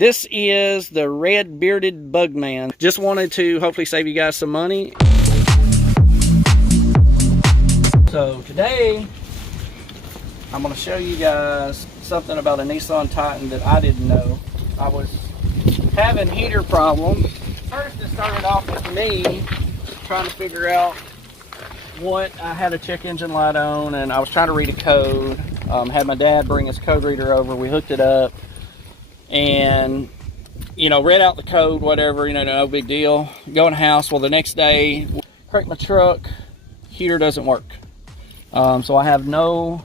This is the red bearded bug man. Just wanted to hopefully save you guys some money. So today, I'm going to show you guys something about a Nissan Titan that I didn't know. I was having heater problems. First, it started off with me trying to figure out what I had a check engine light on, and I was trying to read a code. Had my dad bring his code reader over. We hooked it up and, you know, read out the code, whatever, you know, no big deal. Go in the house. Well, the next day, crank my truck, heater doesn't work. So I had no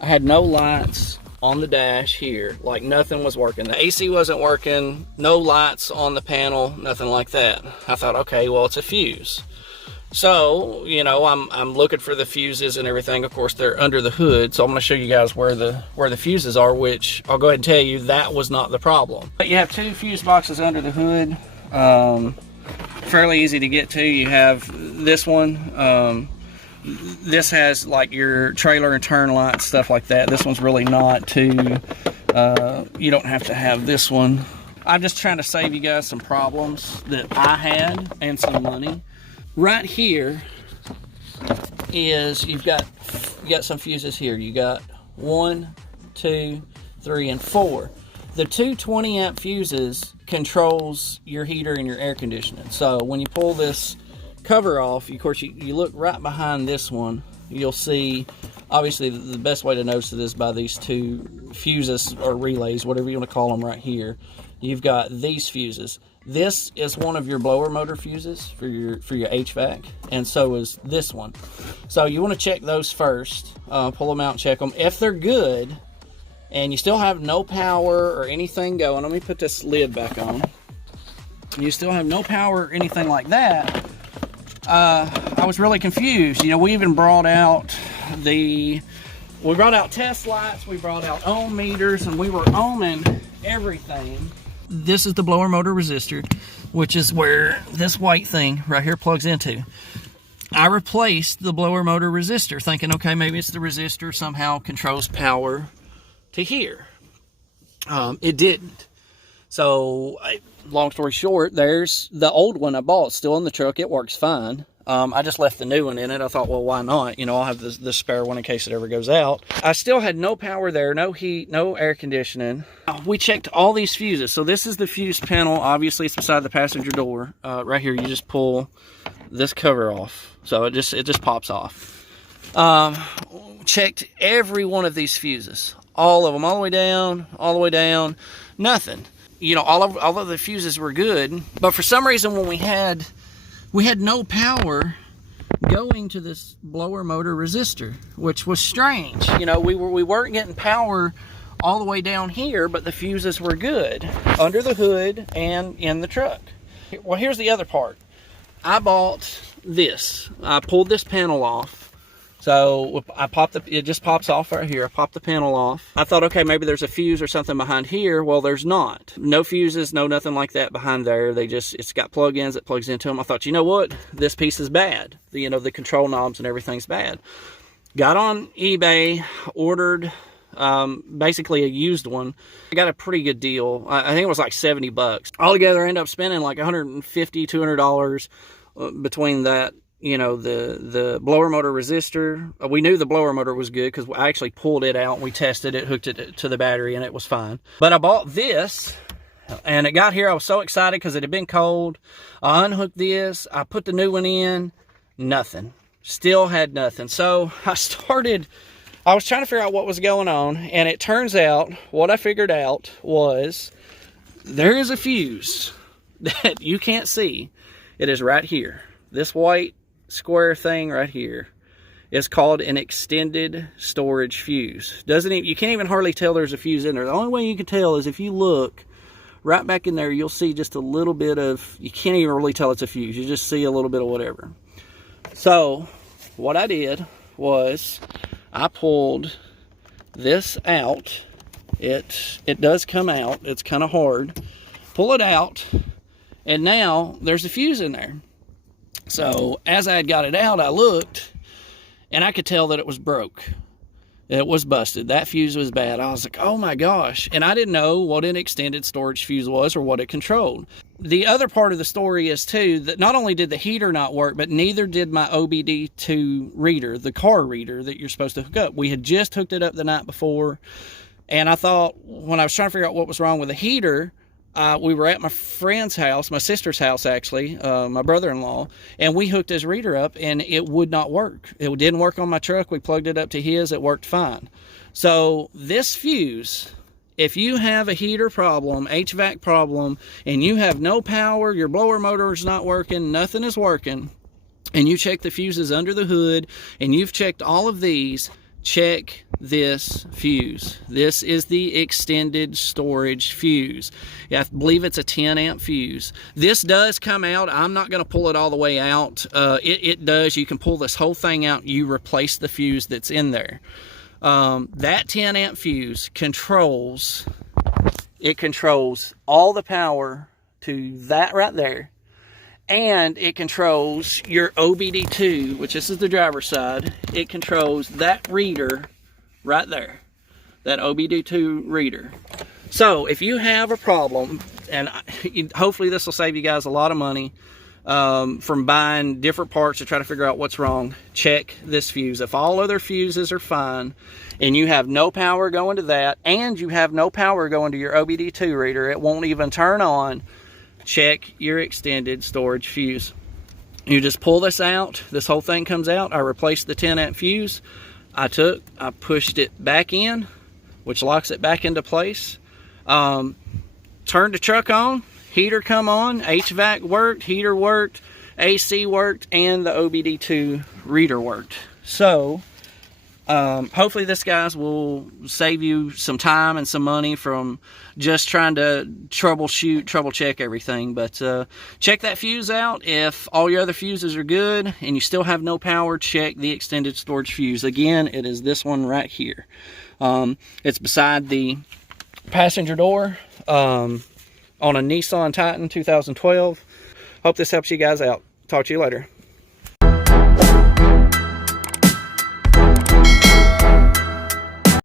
lights on the dash here. Like, nothing was working. The AC wasn't working, no lights on the panel, nothing like that. I thought, okay, well, it's a fuse. So, you know, I'm looking for the fuses and everything. Of course, they're under the hood, so I'm going to show you guys where the fuses are, which I'll go ahead and tell you that was not the problem. But you have two fuse boxes under the hood. Fairly easy to get to. You have this one. This has like your trailer and turn lights, stuff like that. This one's really not too, you don't have to have this one. I'm just trying to save you guys some problems that I had and some money. Right here is, you got some fuses here. You got 1, 2, 3, and 4. The two 20 amp fuses controls your heater and your air conditioning. So when you pull this cover off, of course, you look right behind this one, you'll see, obviously the best way to notice it is by these two fuses or relays, whatever you want to call them, right here. You've got these fuses. This is one of your blower motor fuses for your HVAC, and so is this one. So you want to check those first, pull them out and check them. If they're good and you still have no power or anything going, let me put this lid back on. You still have no power or anything like that. I was really confused. You know, we even brought out test lights, we brought out ohm meters, and we were ohming everything. This is the blower motor resistor, which is where this white thing right here plugs into. I replaced the blower motor resistor, thinking, okay, maybe it's the resistor somehow controls power to here. It didn't. So, long story short, there's the old one I bought still in the truck. It works fine. I just left the new one in it. I thought, well, why not? You know, I'll have the spare one in case it ever goes out. I still had no power there, no heat, no air conditioning. We checked all these fuses. So this is the fuse panel. Obviously, it's beside the passenger door. Right here, you just pull this cover off. So it just pops off. Checked every one of these fuses. All of them, all the way down, nothing. You know, all of the fuses were good, but for some reason when we had no power going to this blower motor resistor, which was strange. You know, we weren't getting power all the way down here, but the fuses were good under the hood and in the truck. Well, here's the other part. I bought this. I pulled this panel off. So it just pops off right here. I popped the panel off. I thought, okay, maybe there's a fuse or something behind here. Well, there's not. No fuses, no nothing like that behind there. It's got plug-ins that plugs into them. I thought, you know what? This piece is bad. You know, the control knobs and everything's bad. Got on eBay, ordered basically a used one. I got a pretty good deal. I think it was like 70 bucks. Altogether, I ended up spending like $150, $200 between that. You know, the blower motor resistor. We knew the blower motor was good because I actually pulled it out. We tested it, hooked it to the battery, and it was fine. But I bought this, and it got here. I was so excited because it had been cold. I unhooked this. I put the new one in. Nothing. Still had nothing. So I was trying to figure out what was going on, and it turns out what I figured out was there is a fuse that you can't see. It is right here. This white square thing right here is called an extended storage fuse. You can't even hardly tell there's a fuse in there. The only way you can tell is if you look right back in there, you'll see just a little bit of, you can't even really tell it's a fuse. You just see a little bit of whatever. So what I did was I pulled this out. It does come out. It's kind of hard. Pull it out, and now there's a fuse in there. So as I had got it out, I looked, and I could tell that it was broke. It was busted. That fuse was bad. I was like, oh my gosh. And I didn't know what an extended storage fuse was or what it controlled. The other part of the story is too, that not only did the heater not work, but neither did my OBD2 reader, the car reader that you're supposed to hook up. We had just hooked it up the night before. And I thought, when I was trying to figure out what was wrong with the heater, we were at my friend's house, my sister's house actually, my brother-in-law, and we hooked his reader up and it would not work. It didn't work on my truck. We plugged it up to his, it worked fine. So this fuse, if you have a heater problem, HVAC problem, and you have no power, your blower motor is not working, nothing is working, and you check the fuses under the hood, and you've checked all of these, check this fuse. This is the extended storage fuse. I believe it's a 10 amp fuse. This does come out. I'm not going to pull it all the way out. It does. You can pull this whole thing out. You replace the fuse that's in there. That 10 amp fuse controls all the power to that right there. And it controls your OBD2, which this is the driver's side. It controls that reader right there, that OBD2 reader. So if you have a problem, and hopefully this will save you guys a lot of money from buying different parts to try to figure out what's wrong, check this fuse. If all other fuses are fine and you have no power going to that, and you have no power going to your OBD2 reader, it won't even turn on, check your extended storage fuse. You just pull this out, this whole thing comes out. I replaced the 10 amp fuse. I pushed it back in, which locks it back into place. Turned the truck on, heater come on, HVAC worked, heater worked, AC worked, and the OBD2 reader worked. So hopefully this, guys, will save you some time and some money from just trying to trouble check everything. But check that fuse out. If all your other fuses are good and you still have no power, check the extended storage fuse. Again, it is this one right here. It's beside the passenger door on a Nissan Titan 2012. Hope this helps you guys out. Talk to you later.